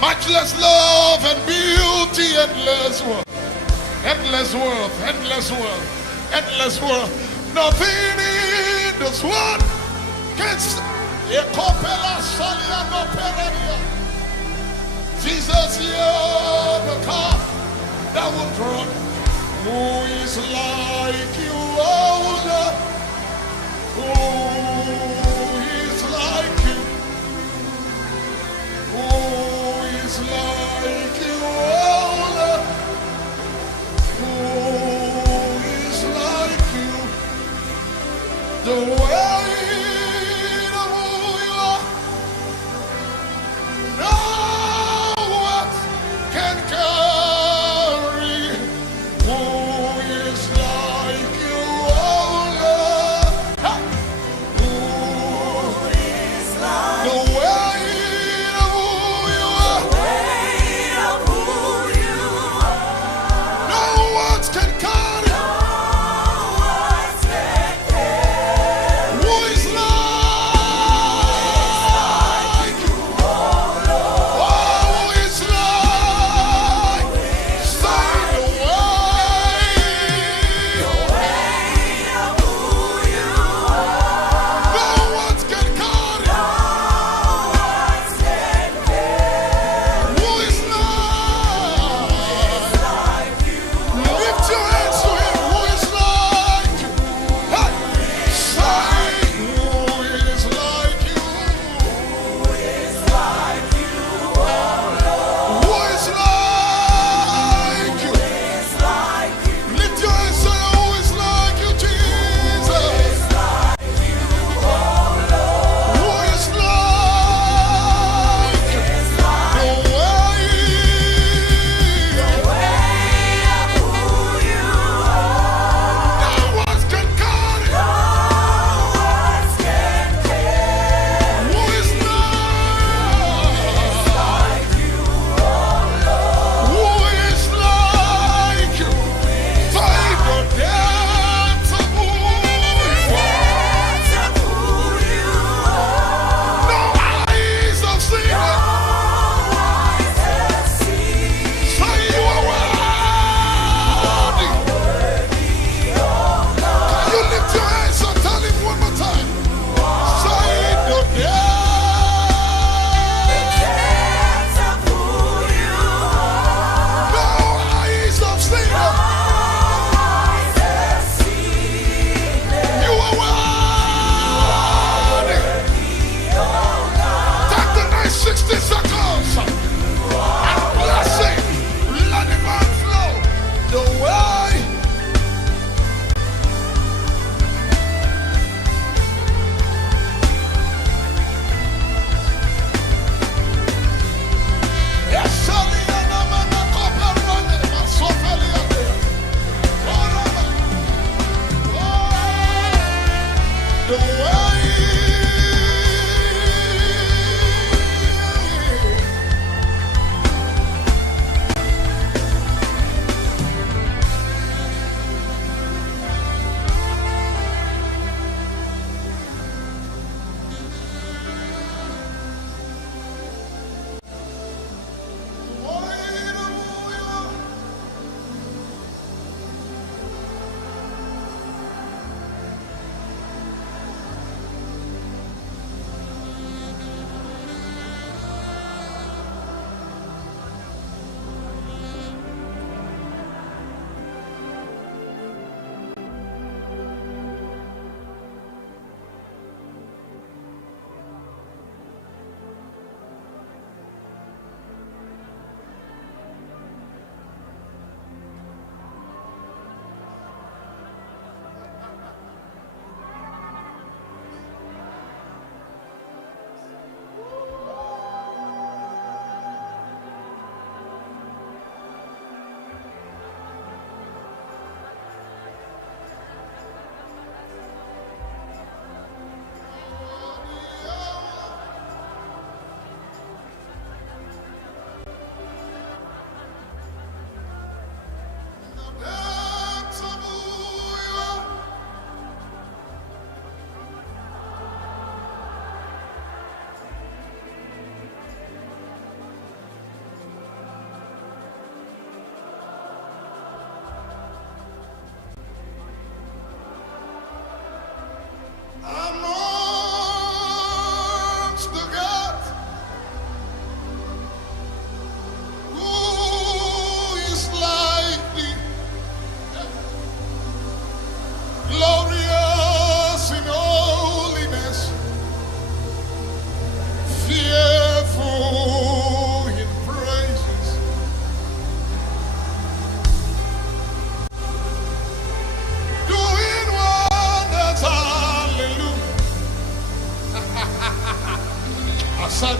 Matchless love and beauty, endless worth, endless worth, endless worth, endless worth. Nothing in this world can Jesus, you're the God that will draw. Who is like you, oh Lord? Who is like you? Who is like you, oh Lord? Who is like you? The weight of who you are, no one can carry. Who is like you, oh Lord? Who is like the weight of who you are? No one can carry.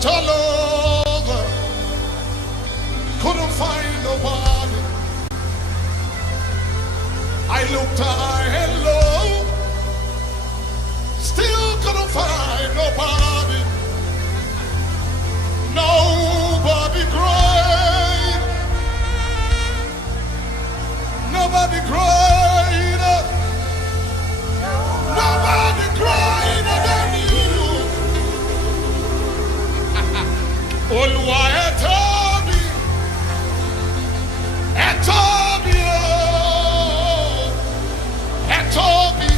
searched all over, couldn't find nobody. I looked high and low, still couldn't find nobody. Nobody great, nobody greater, nobody greater than you. Olúwa ẹ tóbi, ẹ tóbi o, ẹ tóbi.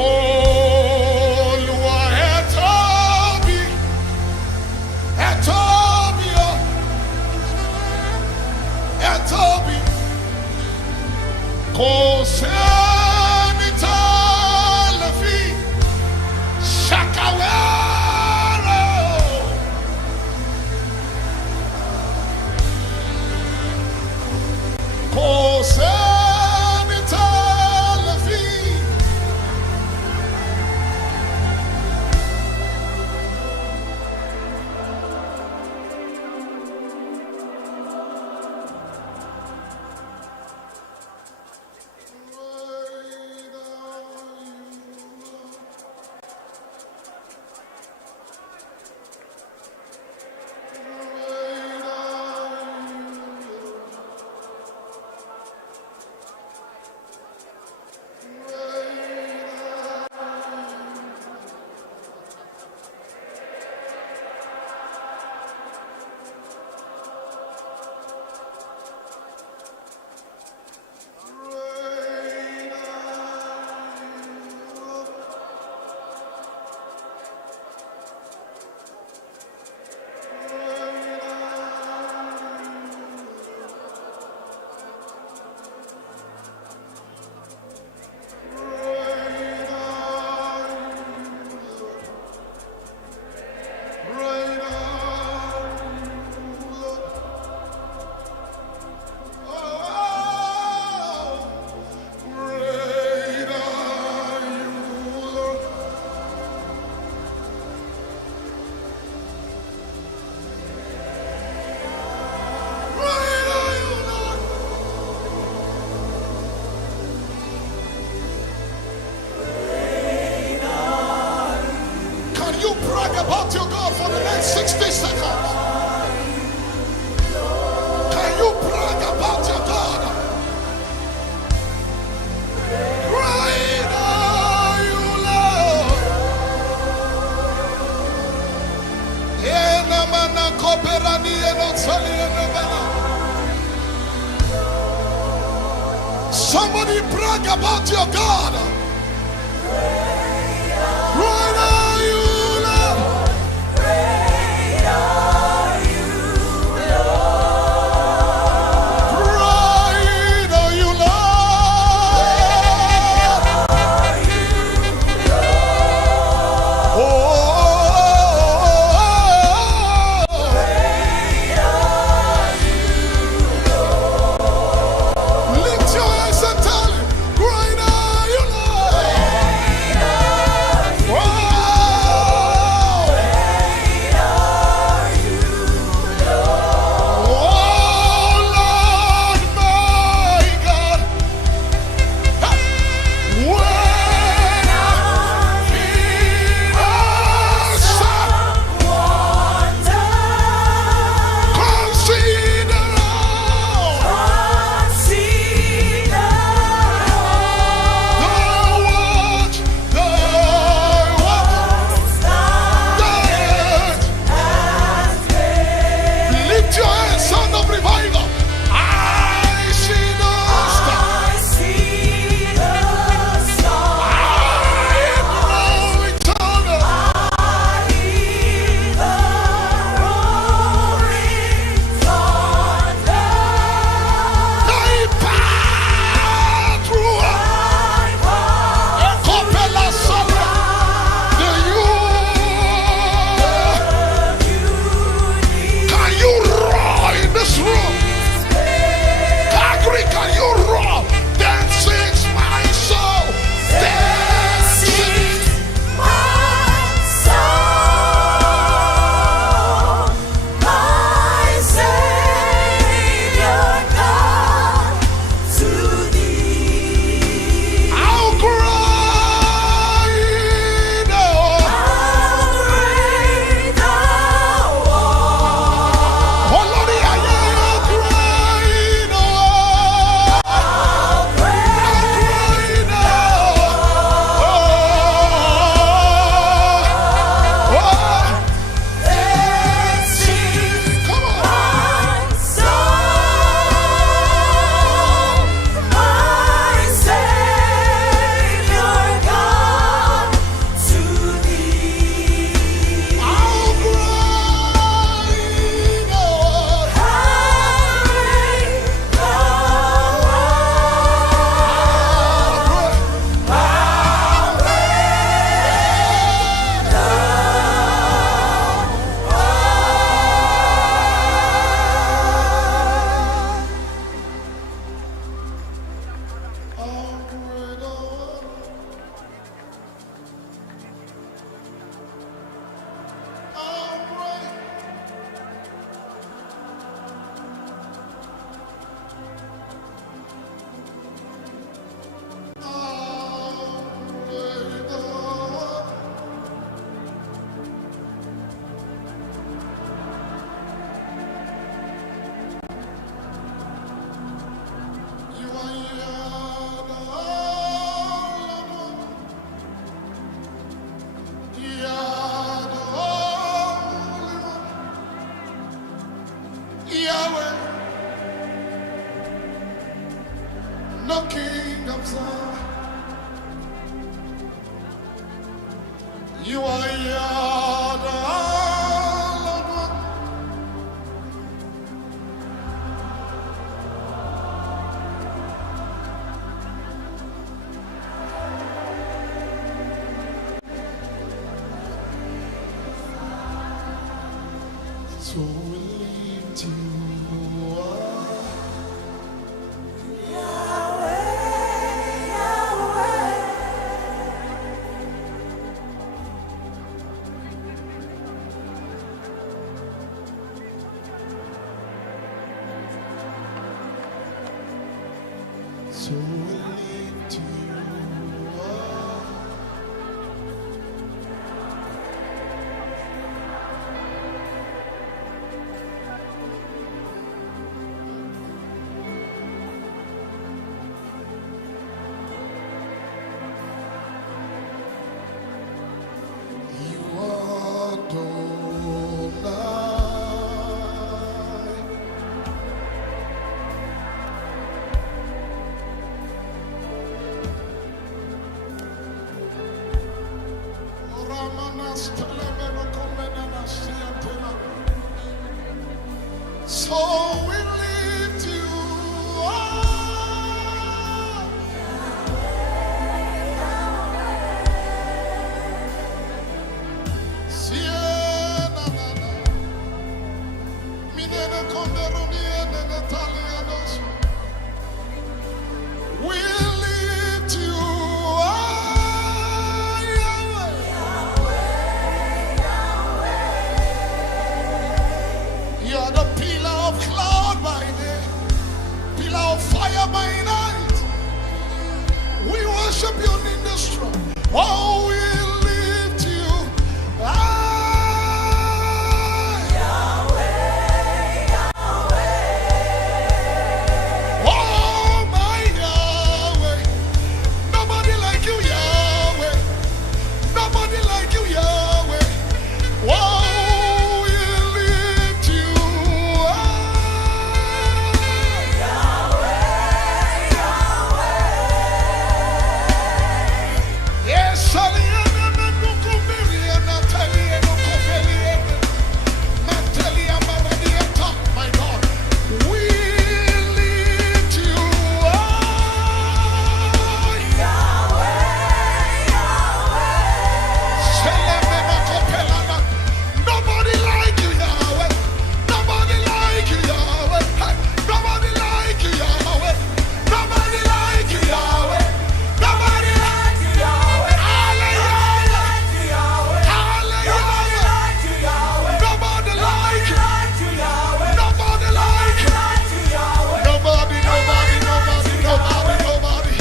Olúwa ẹ tóbi, ẹ tóbi o, ẹ tóbi. Kò sẹ́ni tá lè fi ṣàkàwé rẹ̀. Kò sẹ́ni tá lè fi. About your God for the next 60 seconds. Can you brag about your God? Great are you, Lord. Somebody brag about your God. Great are you, Lord. Great are you, Lord. Great are you, Lord. Oh, great are you, Lord. Lift your hands and tell him, great are you, Lord. no king of Zion. You are Yahweh. So we lift you up. So we lift you up. You are so we lift you up. Siena na na. Minena konderoniene netalianos. We lift you up, Yahweh. You are the pillar of cloud by day, pillar of fire by night. We worship you in the strong. Oh, we lift you high. Oh, my Yahweh. Nobody like you, Yahweh. Nobody like you, Yahweh. Oh, we lift you high. Yes, Aliana Nukumbiri and Natalia Nukubeli. Natalia Maradiata, my God. We lift you high. Selman Koinonia. Nobody like you, Yahweh. Nobody like you, Yahweh. Hey, nobody like you, Yahweh. Nobody like you, Yahweh. Nobody like you, Yahweh. Hallelujah. Hallelujah. Nobody like you. Nobody like you. Nobody, nobody, nobody, nobody, nobody.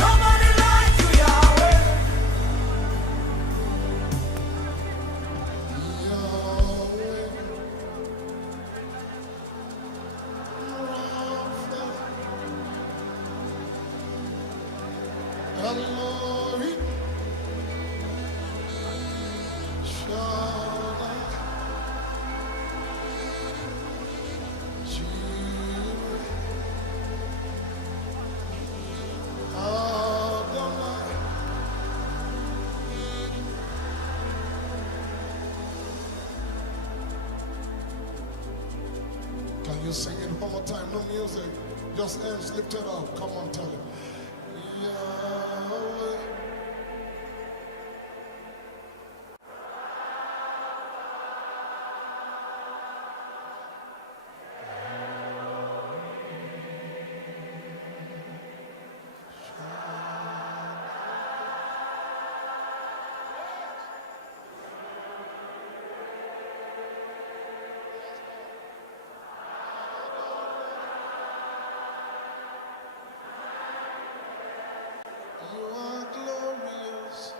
Elohim, Shaddai, Jireh, Adonai. Can you sing it one more time? No music, just hands lifted up. Come on, tell him. Yahweh. You are glorious,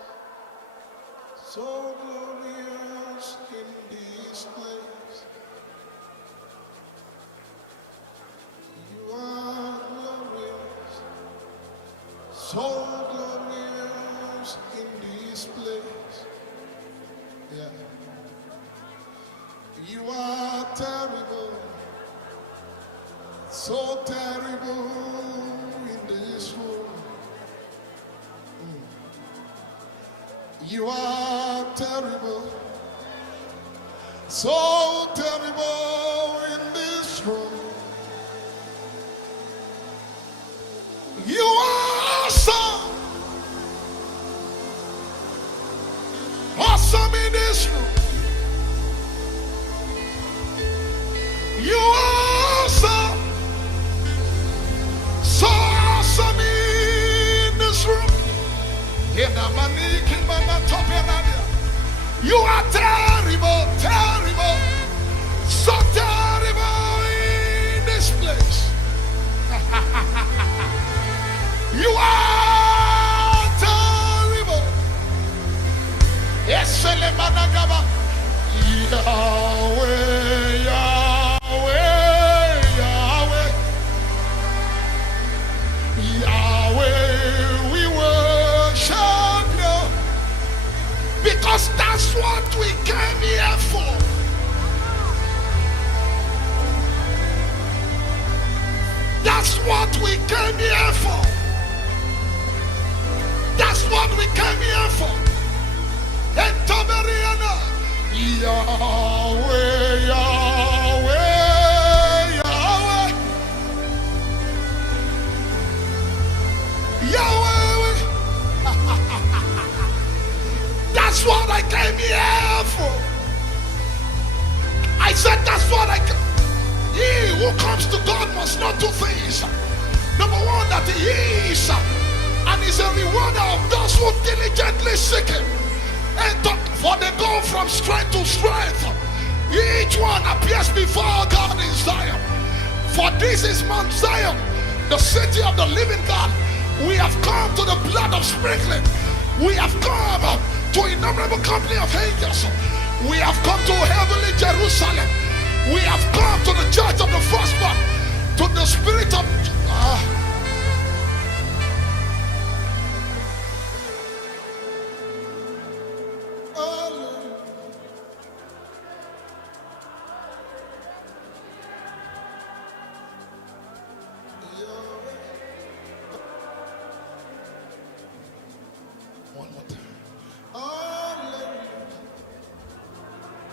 so glorious in this place. You are glorious, so glorious in this place. Yeah. You are terrible, so terrible in this room. You are terrible, so terrible in this room. You are awesome, awesome in this room. You are awesome, so awesome in this room. You are terrible, terrible, so terrible in this place. You are terrible. Yes, Selman Yahweh, Yahweh, Yahweh, Yahweh, we worship you because that's what we came here for. That's what we came here for. That's what we came here for. And Tabariana, Yahweh, Yahweh, Yahweh, Yahweh. That's what I came here for. I said that's what I came. He who comes to God must not do things. Number one, that he is and is a rewarder of those who diligently seek him. And for they go from strength to strength. Each one appears before God in Zion. For this is Mount Zion, the city of the living God. We have come to the blood of sprinkling. We have come to innumerable company of angels. We have come to heavenly Jerusalem. We have come to the church of the firstborn, to the spirit of